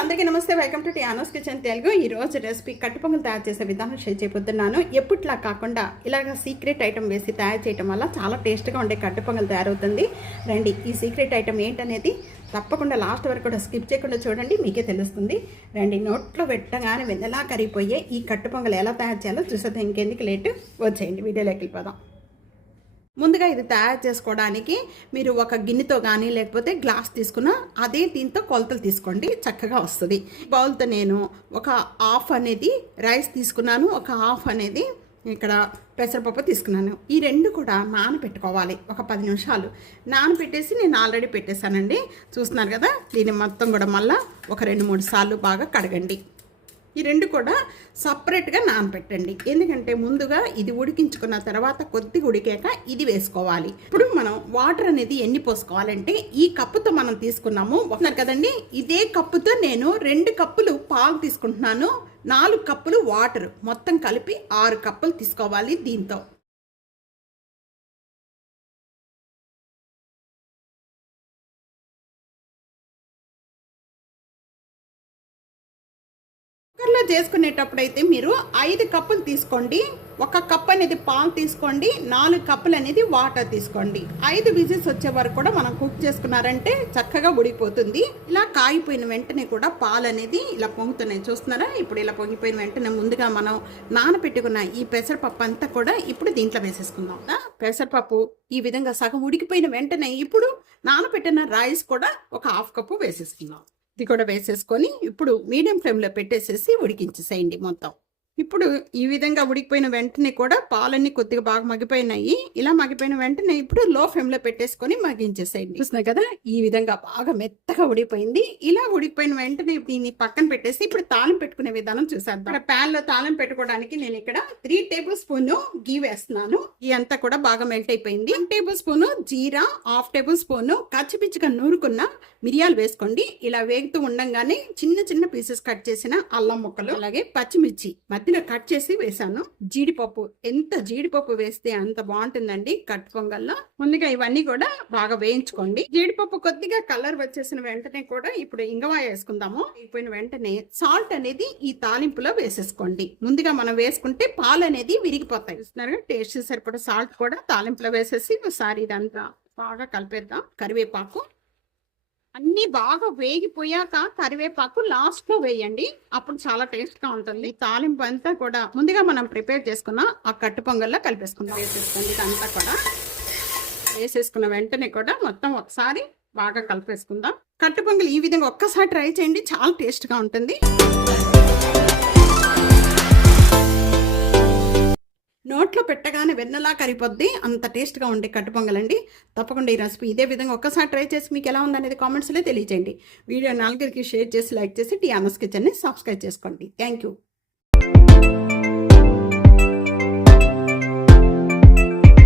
అందరికీ నమస్తే. Welcome to టియానోస్ kitchen Telugu. ఈ రోజు రెసిపీ కట్టుపొంగలు తయారు చేసే విధానం షేర్ చేయబోతున్నాను. ఎప్పుట్లా కాకుండా ఇలాగ సీక్రెట్ ఐటమ్ వేసి తయారు చేయడం వల్ల చాలా టేస్ట్గా ఉండే కట్టుపొంగలు తయారవుతుంది. రండి ఈ సీక్రెట్ ఐటమ్ ఏంటనేది తప్పకుండా లాస్ట్ వరకు కూడా స్కిప్ చేయకుండా చూడండి మీకే తెలుస్తుంది. రండి నోట్లో పెట్టగానే వెన్నెలా కరిగిపోయే ఈ కట్టుపొంగలు ఎలా తయారు చేయాలో చూసేది ఇంకెందుకు లేటు వచ్చేయండి వీడియోలోకి వెళ్ళిపోదాం. ముందుగా ఇది తయారు చేసుకోవడానికి మీరు ఒక గిన్నెతో కానీ లేకపోతే గ్లాస్ తీసుకున్న అదే దీంతో కొలతలు తీసుకోండి. చక్కగా వస్తుంది. బౌల్తో నేను ఒక హాఫ్ అనేది రైస్ తీసుకున్నాను. ఒక హాఫ్ అనేది ఇక్కడ పెసరపప్పు తీసుకున్నాను. ఈ రెండు కూడా నానబెట్టుకోవాలి. ఒక పది నిమిషాలు. నానబెట్టేసి నేను ఆల్రెడీ పెట్టేశానండి. చూస్తున్నారు కదా? దీన్ని మొత్తం కూడా మళ్ళీ ఒక రెండు మూడు సార్లు బాగా కడగండి. ఈ రెండు కూడా సపరేట్గా నానబెట్టండి ఎందుకంటే ముందుగా ఇది ఉడికించుకున్న తర్వాత కొద్దిగా ఉడికాక ఇది వేసుకోవాలి. ఇప్పుడు మనం వాటర్ అనేది ఎన్ని పోసుకోవాలంటే ఈ కప్పుతో మనం తీసుకున్నాము. ఒకసారి కదండి? ఇదే కప్పుతో నేను రెండు కప్పులు పాలు తీసుకుంటున్నాను. నాలుగు కప్పులు వాటర్. మొత్తం కలిపి ఆరు కప్పులు తీసుకోవాలి దీంతో. చేసుకునేటప్పుడు అయితే మీరు ఐదు కప్పులు తీసుకోండి. ఒక కప్ అనేది పాలు తీసుకోండి. నాలుగు కప్పులు అనేది వాటర్ తీసుకోండి. ఐదు విజిల్స్ వచ్చే వరకు కూడా మనం కుక్ చేసుకున్నారంటే చక్కగా ఉడిపోతుంది ఇలా కాగిపోయిన వెంటనే కూడా పాలు అనేది ఇలా పొంగుతున్నాయి. చూస్తున్నారా? ఇప్పుడు ఇలా పొంగిపోయిన వెంటనే ముందుగా మనం నానబెట్టుకున్న ఈ పెసరపప్పు అంతా కూడా ఇప్పుడు దీంట్లో వేసేసుకుందాం. పెసరపప్పు ఈ విధంగా సగం ఉడికిపోయిన వెంటనే ఇప్పుడు నానబెట్టిన రైస్ కూడా ఒక హాఫ్ కప్పు వేసేసుకుందాం. ఇది కూడా వేసేసుకొని ఇప్పుడు మీడియం ఫ్లేమ్లో పెట్టేసేసి ఉడికించేసేయండి మొత్తం. ఇప్పుడు ఈ విధంగా ఉడికిపోయిన వెంటనే కూడా పాలన్నీ కొద్దిగా బాగా మగ్గిపోయినాయి. ఇలా మగ్గిపోయిన వెంటనే ఇప్పుడు లో ఫ్లేమ్లో పెట్టేసుకొని మగ్గించేసేయండి. చూస్తున్నాయి కదా ఈ విధంగా బాగా మెత్తగా ఉడికిపోయింది. ఇలా ఉడికిపోయిన వెంటనే దీన్ని పక్కన పెట్టేసి ఇప్పుడు తాళం పెట్టుకునే విధానం చూసేద్దాం. ఇక్కడ ప్యాన్లో తాళం పెట్టుకోవడానికి నేను ఇక్కడ త్రీ టేబుల్ స్పూన్ గీ వేస్తున్నాను. ఈ అంతా కూడా బాగా మెల్ట్ అయిపోయింది. వన్ టేబుల్ స్పూన్ జీరా హాఫ్ టేబుల్ స్పూన్ కచ్చిపిచ్చిగా నూరుకున్న మిరియాలు వేసుకోండి. ఇలా వేగుతూ ఉండంగానే చిన్న చిన్న పీసెస్ కట్ చేసిన అల్లం ముక్కలు అలాగే పచ్చిమిర్చి మధ్యలో కట్ చేసి వేసాను జీడిపప్పు ఎంత జీడిపప్పు వేస్తే అంత బాగుంటుందండి కట్ పొంగల్లో? ముందుగా ఇవన్నీ కూడా బాగా వేయించుకోండి. జీడిపప్పు కొద్దిగా కలర్ వచ్చేసిన వెంటనే కూడా ఇప్పుడు ఇంగవా వేసుకుందాము. అయిపోయిన వెంటనే సాల్ట్ అనేది ఈ తాలింపులో వేసేసుకోండి. ముందుగా మనం వేసుకుంటే పాలు అనేది విరిగిపోతాయి. చూస్తున్నారు టేస్ట్ సరిపడా సాల్ట్ కూడా తాలింపులో వేసేసి ఒకసారి ఇదంతా బాగా కలిపేద్దాం. కరివేపాకు అన్ని బాగా వేగిపోయాక కరివేపాకు లాస్ట్లో వేయండి. అప్పుడు చాలా టేస్ట్గా ఉంటుంది. తాలింపు అంతా కూడా ముందుగా మనం ప్రిపేర్ చేసుకున్న ఆ కట్టు పొంగల్లో కలిపేసుకుందాం. వేసేసుకోండి అంతా కూడా. వేసేసుకున్న వెంటనే కూడా మొత్తం ఒకసారి బాగా కలిపేసుకుందాం. కట్టు పొంగల్ ఈ విధంగా ఒక్కసారి ట్రై చేయండి. చాలా టేస్ట్గా ఉంటుంది. నోట్లో పెట్టగానే వెన్నలా కరిపోద్ది అంత టేస్ట్గా ఉండే కట్టు పొంగలండి తప్పకుండా ఈ రెసిపీ ఇదే విధంగా ఒక్కసారి ట్రై చేసి మీకు ఎలా ఉందనేది కామెంట్స్లో తెలియజేయండి. వీడియో నాలుగురికి షేర్ చేసి లైక్ చేసి టీ ఆనస్ కిచెన్ని సబ్స్క్రైబ్ చేసుకోండి. Thank you.